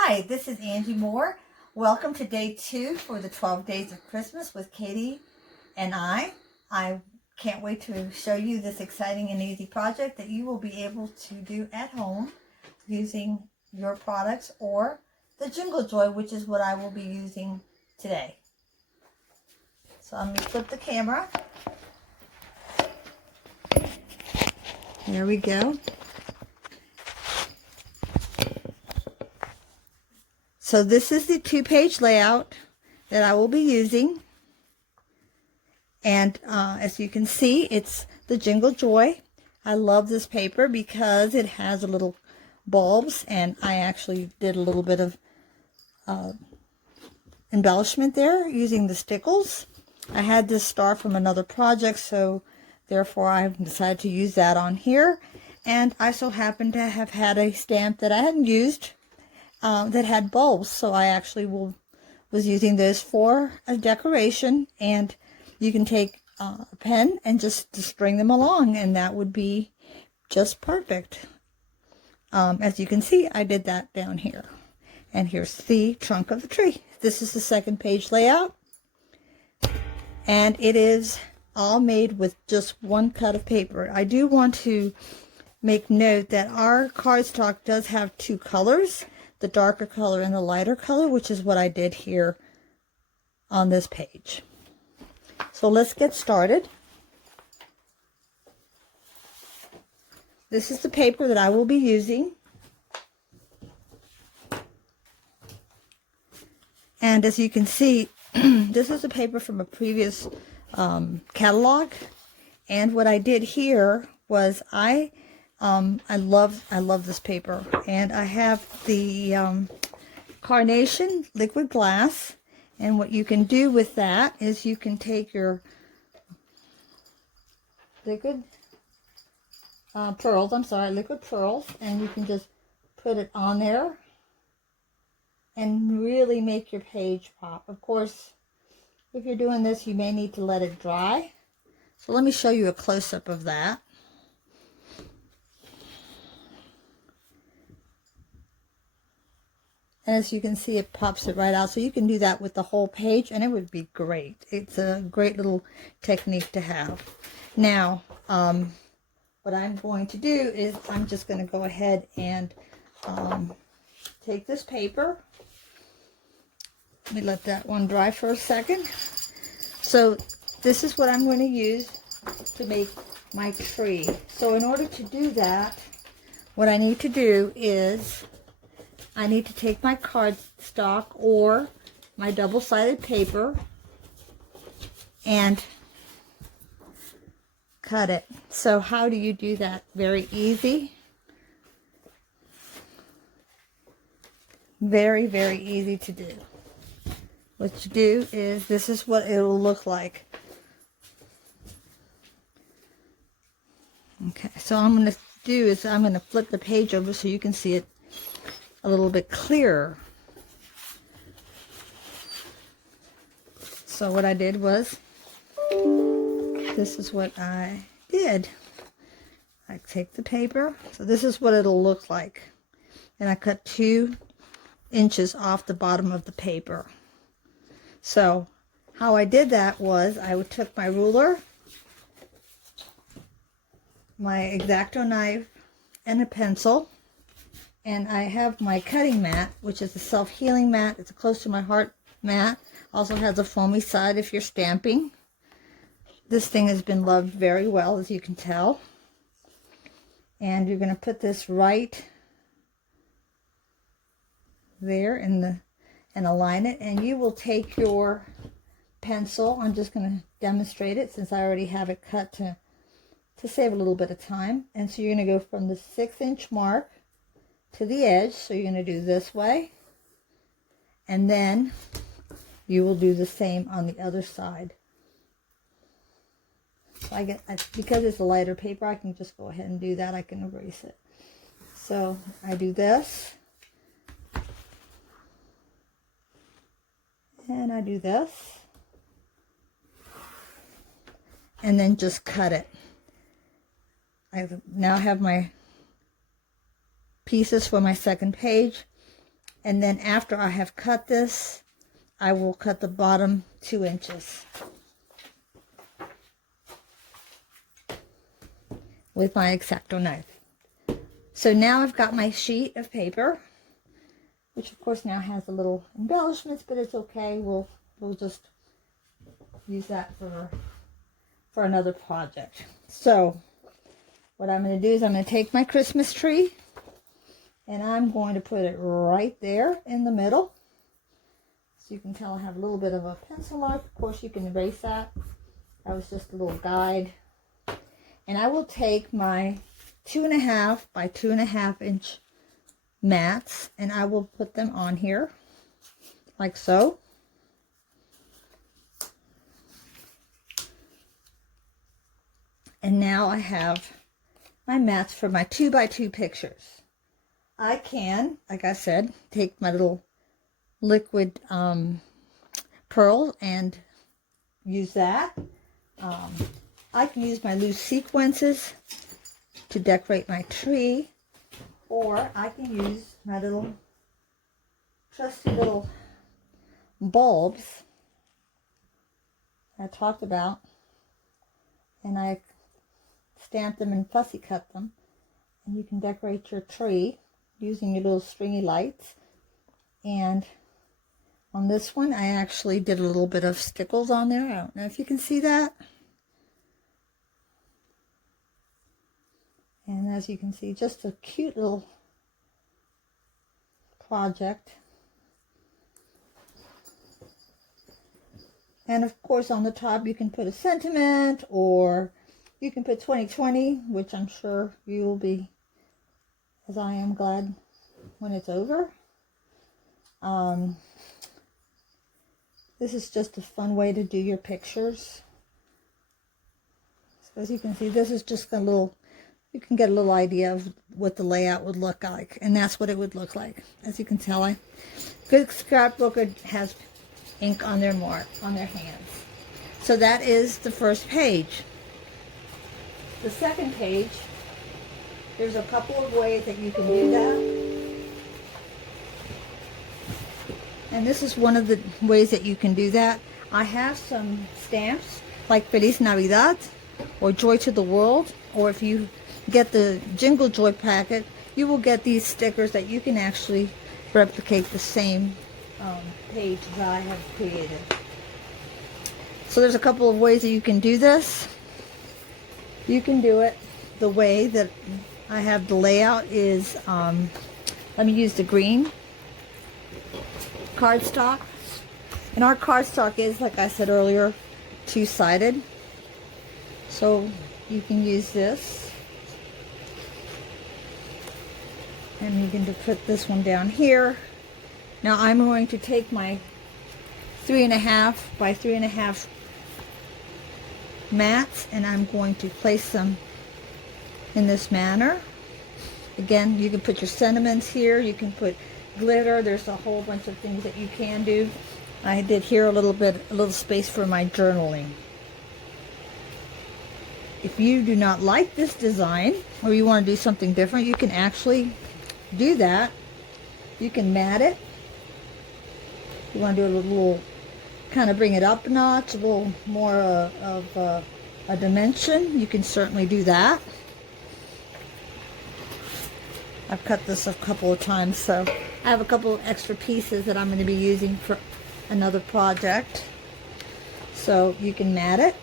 Hi, this is Angie Moore. Welcome to day 2 for the 12 days of Christmas with Katie and I. I can't wait to show you this exciting and easy project that you will be able to do at home using your products or the Jingle Joy, which is what I will be using today. So let me flip the camera. There we go. So this is the 2-page layout that I will be using. And as you can see, it's the Jingle Joy. I love this paper because it has a little bulbs, and I actually did a little bit of embellishment there using the Stickles. I had this star from another project, so therefore I decided to use that on here. And I so happened to have had a stamp that I hadn't used that had bulbs, so I actually was using this for a decoration. And you can take a pen and just string them along, and that would be just perfect. As you can see, I did that down here. And here's the trunk of the tree. This is the 2nd-page layout. And it is all made with just one cut of paper. I do want to make note that our cardstock does have 2 colors, the darker color and the lighter color, which is what I did here on this page. So let's get started. This is the paper that I will be using. And as you can see, this is a paper from a previous catalog. And what I did here was I love this paper, and I have the carnation liquid glass. And what you can do with that is you can take your liquid pearls, and you can just put it on there and really make your page pop. Of course, if you're doing this, you may need to let it dry. So let me show you a close-up of that. And as you can see, it pops it right out. So you can do that with the whole page, and it would be great. It's a great little technique to have. Now, what I'm going to do is I'm just going to go ahead and take this paper. Let me let that one dry for a second. So this is what I'm going to use to make my tree. So in order to do that, what I need to do is I need to take my cardstock or my double-sided paper and cut it. So how do you do that? Very easy. Very, very easy to do. What you do is, this is what it will look like. Okay, so I'm going to do is I'm going to flip the page over so you can see it a little bit clearer. So what I did was, this is what I did. I take the paper, so this is what it'll look like. And I cut 2 inches off the bottom of the paper. So how I did that was I took my ruler, my Exacto knife, and a pencil. And I have my cutting mat, which is a self-healing mat. It's a close to my heart mat. Also has a foamy side if you're stamping. This thing has been loved very well, as you can tell. And you're going to put this right there and align it. And you will take your pencil. I'm just going to demonstrate it since I already have it cut to save a little bit of time. And so you're going to go from the 6-inch mark to the edge. So you're going to do this way, and then you will do the same on the other side. So because it's a lighter paper, I can just go ahead and do that. I can erase it. So I do this, and I do this, and then just cut it. I now have my pieces for my 2nd page. And then after I have cut this, I will cut the bottom 2 inches with my Exacto knife. So now I've got my sheet of paper, which of course now has a little embellishments, but it's okay. We'll just use that for another project. So what I'm going to do is I'm going to take my Christmas tree and I'm going to put it right there in the middle. So you can tell I have a little bit of a pencil mark. Of course you can erase that. That was just a little guide. And I will take my 2.5 by 2.5 inch mats and I will put them on here like so. And now I have my mats for my 2 by 2 pictures. I can, like I said, take my little liquid pearl and use that. I can use my loose sequences to decorate my tree, or I can use my little trusty little bulbs I talked about, and I stamp them and fussy cut them, and you can decorate your tree using your little stringy lights. And on this one I actually did a little bit of Stickles on there. I don't know if you can see that. And as you can see, just a cute little project. And of course on the top you can put a sentiment, or you can put 2020, which I'm sure you will be, as I am, glad when it's over. This is just a fun way to do your pictures. So as you can see, this is just a little, you can get a little idea of what the layout would look like, and that's what it would look like. As you can tell, good scrapbooker has ink on their hands. So that is the first page. The second page, there's a couple of ways that you can do that. And this is one of the ways that you can do that. I have some stamps like Feliz Navidad or Joy to the World, or if you get the Jingle Joy packet, you will get these stickers that you can actually replicate the same page that I have created. So there's a couple of ways that you can do this. You can do it the way that I have the layout is, let me use the green cardstock. And our cardstock is, like I said earlier, two-sided. So you can use this. And you can just put this one down here. Now I'm going to take my 3.5 by 3.5 mats and I'm going to place them in this manner. Again, you can put your sentiments here, you can put glitter, there's a whole bunch of things that you can do. I did here a little space for my journaling. If you do not like this design or you want to do something different, you can actually do that. You can mat it. You want to do a little, kind of bring it up a notch, a little more of a dimension, you can certainly do that. I've cut this a couple of times, so I have a couple of extra pieces that I'm going to be using for another project. So you can mat it,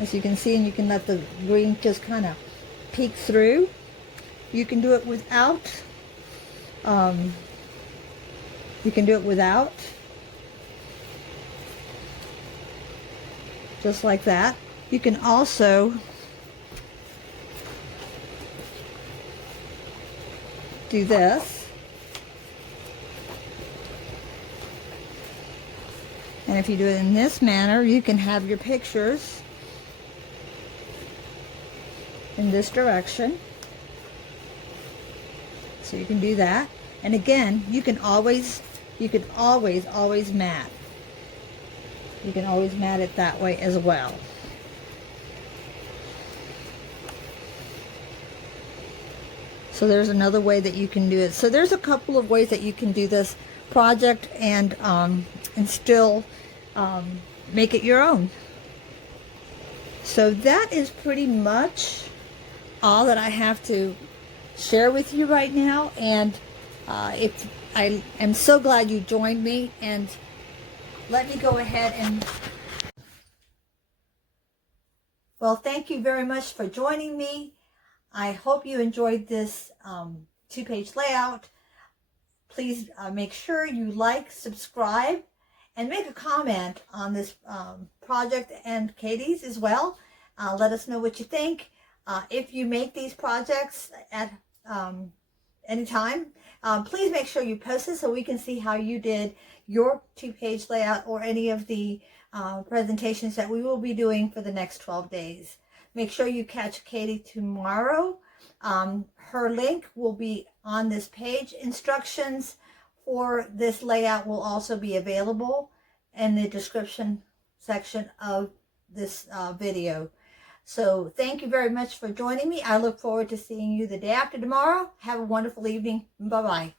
as you can see, and you can let the green just kind of peek through. You can do it without. Just like that. You can also do this. And if you do it in this manner, you can have your pictures in this direction. So you can do that. And again, you can always mat. You can always mat it that way as well. So there's another way that you can do it. So there's a couple of ways that you can do this project and still make it your own. So that is pretty much all that I have to share with you right now. And I am so glad you joined me, and let me go ahead and, well, thank you very much for joining me. I hope you enjoyed this 2-page layout. Please make sure you like, subscribe, and make a comment on this project and Katie's as well. Let us know what you think. If you make these projects at any time, please make sure you post it so we can see how you did your 2-page layout or any of the presentations that we will be doing for the next 12 days. Make sure you catch Katie tomorrow. Her link will be on this page. Instructions for this layout will also be available in the description section of this video. So thank you very much for joining me. I look forward to seeing you the day after tomorrow. Have a wonderful evening. Bye-bye.